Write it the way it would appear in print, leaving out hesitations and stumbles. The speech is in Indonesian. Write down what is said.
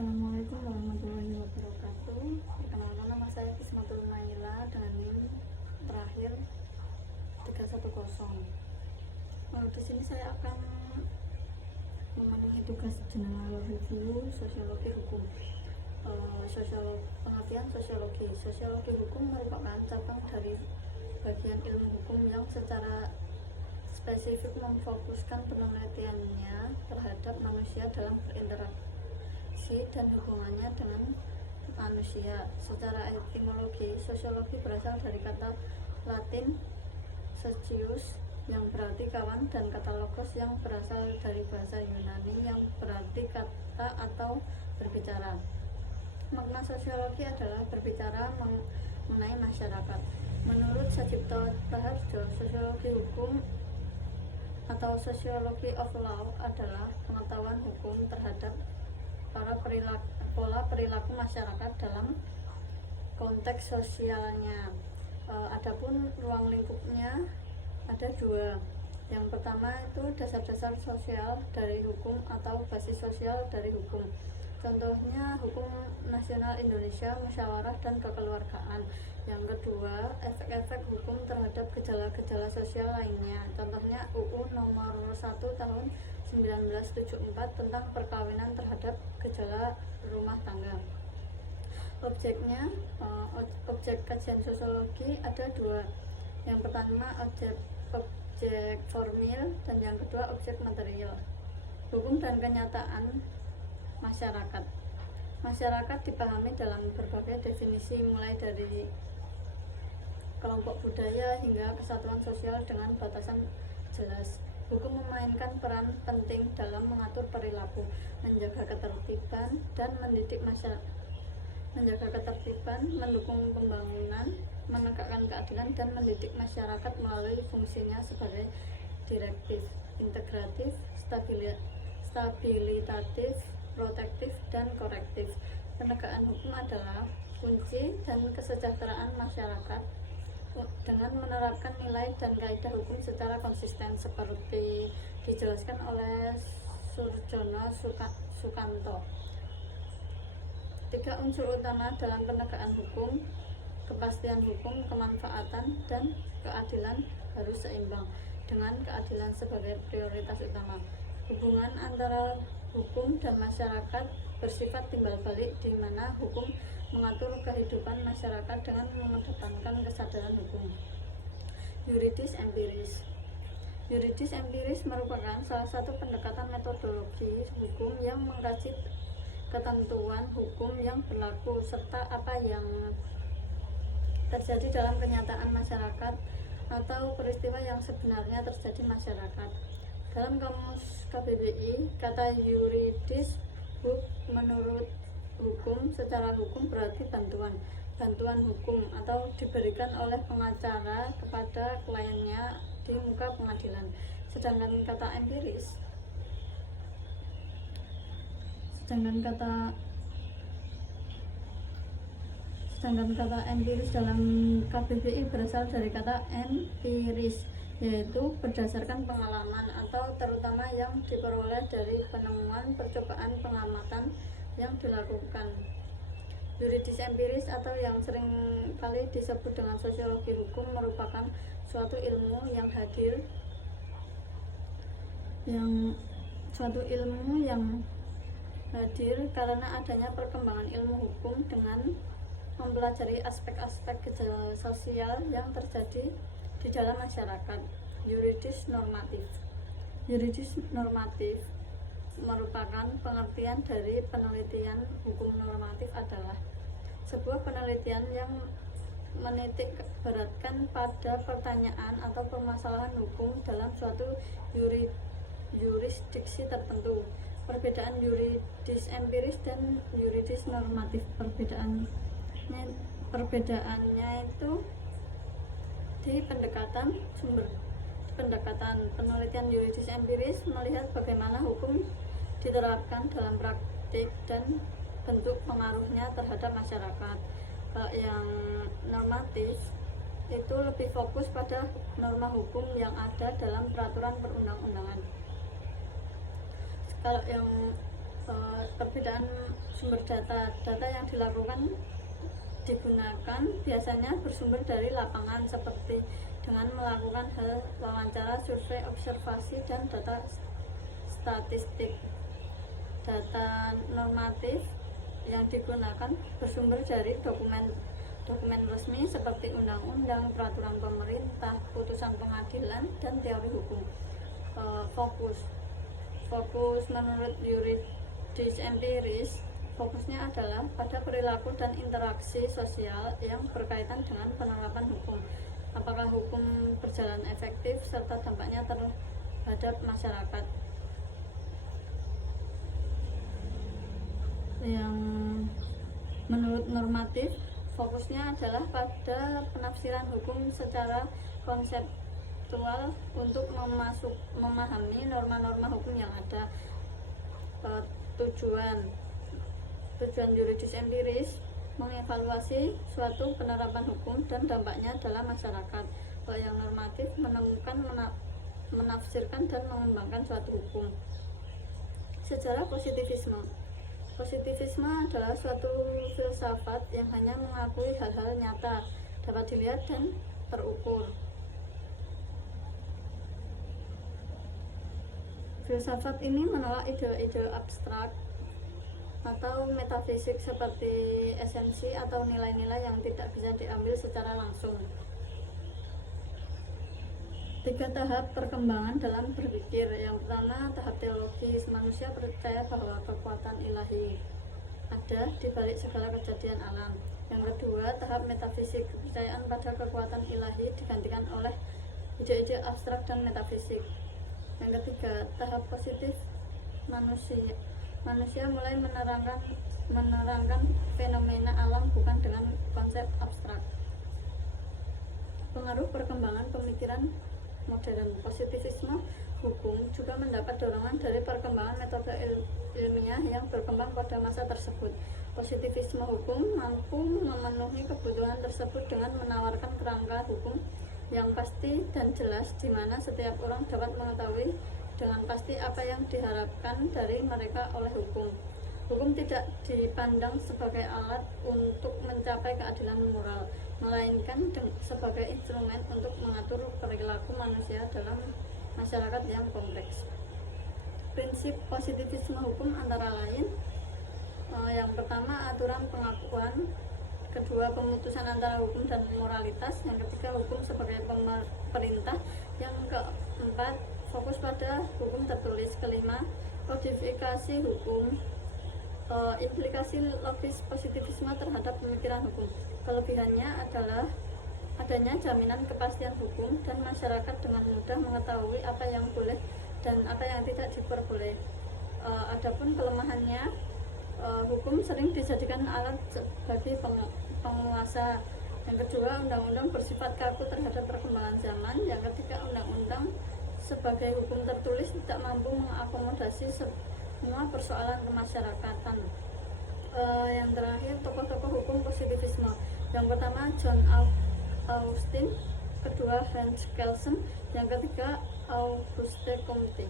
Assalamualaikum warahmatullahi wabarakatuh. Perkenalkan, nama saya Kismatul Naila dengan NIM terakhir 310. Di sini saya akan memenuhi tugas general review sosiologi hukum. Pengertian sosiologi hukum merupakan cabang dari bagian ilmu hukum yang secara spesifik memfokuskan penelitiannya terhadap manusia dalam berinteraksi dan hubungannya dengan manusia. Secara etimologi, sosiologi berasal dari kata Latin socius yang berarti kawan dan kata logos yang berasal dari bahasa Yunani yang berarti kata atau berbicara. Makna sosiologi adalah berbicara mengenai masyarakat. Menurut Sajipto Raharjo, sosiologi hukum atau sociology of law adalah pengetahuan hukum terhadap pola perilaku masyarakat dalam konteks sosialnya. Adapun ruang lingkupnya ada dua. Yang pertama itu dasar-dasar sosial dari hukum atau basis sosial dari hukum. Contohnya hukum nasional Indonesia, musyawarah dan kekeluargaan. Yang kedua, efek-efek hukum terhadap gejala-gejala sosial lainnya. Contohnya UU nomor 1 tahun 1974 tentang perkawinan terhadap gejala rumah tangga. Objek kajian sosiologi ada dua. Yang pertama objek formil dan yang kedua objek material. Hukum dan kenyataan masyarakat. Masyarakat dipahami dalam berbagai definisi, mulai dari kelompok budaya hingga kesatuan sosial dengan batasan jelas. Hukum memainkan peran penting dalam mengatur perilaku, menjaga ketertiban dan mendidik masyarakat, mendukung pembangunan, menegakkan keadilan dan mendidik masyarakat melalui fungsinya sebagai direktif, integratif, stabilitatif, protektif dan korektif. Penegakan hukum adalah kunci dan kesejahteraan masyarakat dengan menerapkan nilai dan kaidah hukum secara konsisten seperti dijelaskan oleh Surjono Sukanto. 3 unsur utama dalam penegakan hukum: kepastian hukum, kemanfaatan, dan keadilan harus seimbang dengan keadilan sebagai prioritas utama. Hubungan antara hukum dan masyarakat bersifat timbal balik, di mana hukum mengatur kehidupan masyarakat dengan mengedepankan kesadaran hukum. Yuridis empiris merupakan salah satu pendekatan metodologi hukum yang mengkaji ketentuan hukum yang berlaku serta apa yang terjadi dalam kenyataan masyarakat atau peristiwa yang sebenarnya terjadi masyarakat. Dalam kamus KBBI, kata yuridis menurut hukum secara hukum berarti bantuan hukum atau diberikan oleh pengacara kepada kliennya di muka pengadilan. Sedangkan kata empiris dalam KBBI berasal dari kata empiris, yaitu berdasarkan pengalaman atau terutama yang diperoleh dari penemuan, percobaan, pengamatan yang dilakukan. Yuridis empiris atau yang sering kali disebut dengan sosiologi hukum merupakan suatu ilmu yang hadir karena adanya perkembangan ilmu hukum dengan mempelajari aspek-aspek gejala sosial yang terjadi di dalam masyarakat. Yuridis normatif merupakan pengertian dari penelitian hukum. Normatif adalah sebuah penelitian yang menitik beratkan pada pertanyaan atau permasalahan hukum dalam suatu yurisdiksi tertentu. Perbedaan yuridis empiris dan yuridis normatif, perbedaannya itu di pendekatan penelitian yuridis empiris melihat bagaimana hukum diterapkan dalam praktik dan bentuk pengaruhnya terhadap masyarakat. Kalau yang normatif itu lebih fokus pada norma hukum yang ada dalam peraturan perundang-undangan. Kalau yang Perbedaan sumber data yang digunakan biasanya bersumber dari lapangan, seperti dengan melakukan hal wawancara, survei, observasi, dan data statistik. Data normatif yang digunakan bersumber dari dokumen resmi seperti undang-undang, peraturan pemerintah, putusan pengadilan, dan teori hukum. Fokus menurut yuridis empiris, fokusnya adalah pada perilaku dan interaksi sosial yang berkaitan dengan penerapan hukum. Apakah hukum berjalan efektif serta dampaknya terhadap masyarakat. Yang menurut normatif, fokusnya adalah pada penafsiran hukum secara konseptual untuk memahami norma-norma hukum yang ada. Tujuan yuridis empiris mengevaluasi suatu penerapan hukum dan dampaknya dalam masyarakat. Yang normatif menemukan, menafsirkan, dan mengembangkan suatu hukum. Sejarah positivisme. Positivisme adalah suatu filsafat yang hanya mengakui hal-hal nyata, dapat dilihat dan terukur. Filsafat ini menolak ide-ide abstrak atau metafisik seperti esensi atau nilai-nilai yang tidak bisa diambil secara langsung. 3 tahap perkembangan dalam berpikir. Yang pertama, tahap teologis. Manusia percaya bahwa kekuatan ilahi ada di balik segala kejadian alam. Yang kedua, tahap metafisik. Kepercayaan pada kekuatan ilahi digantikan oleh ide-ide abstrak dan metafisik. Yang ketiga, tahap positif manusia mulai menerangkan fenomena alam bukan dengan konsep abstrak. Pengaruh perkembangan pemikiran modern. Positivisme hukum juga mendapat dorongan dari perkembangan metode ilmiah yang berkembang pada masa tersebut. Positivisme hukum mampu memenuhi kebutuhan tersebut dengan menawarkan kerangka hukum yang pasti dan jelas, di mana setiap orang dapat mengetahui dengan pasti apa yang diharapkan dari mereka oleh hukum. Hukum tidak dipandang sebagai alat untuk mencapai keadilan moral, melainkan sebagai instrumen untuk mengatur perilaku manusia dalam masyarakat yang kompleks. Prinsip positivisme hukum antara lain, yang pertama, aturan pengakuan. Kedua, pemutusan antara hukum dan moralitas. Yang ketiga, hukum sebagai perintah. Yang keempat, fokus pada hukum tertulis. Kelima, kodifikasi hukum. Implikasi logis positivisme terhadap pemikiran hukum. Kelebihannya adalah adanya jaminan kepastian hukum dan masyarakat dengan mudah mengetahui apa yang boleh dan apa yang tidak diperboleh. Adapun kelemahannya, hukum sering dijadikan alat sebagai penguasa. Yang kedua, undang-undang bersifat kaku terhadap perkembangan zaman. Yang ketiga, undang-undang sebagai hukum tertulis tidak mampu mengakomodasi semua persoalan kemasyarakatan. Yang terakhir, tokoh-tokoh hukum positivisme. Yang pertama, John Austin. Kedua, Hans Kelsen. Yang ketiga, Auguste Comte.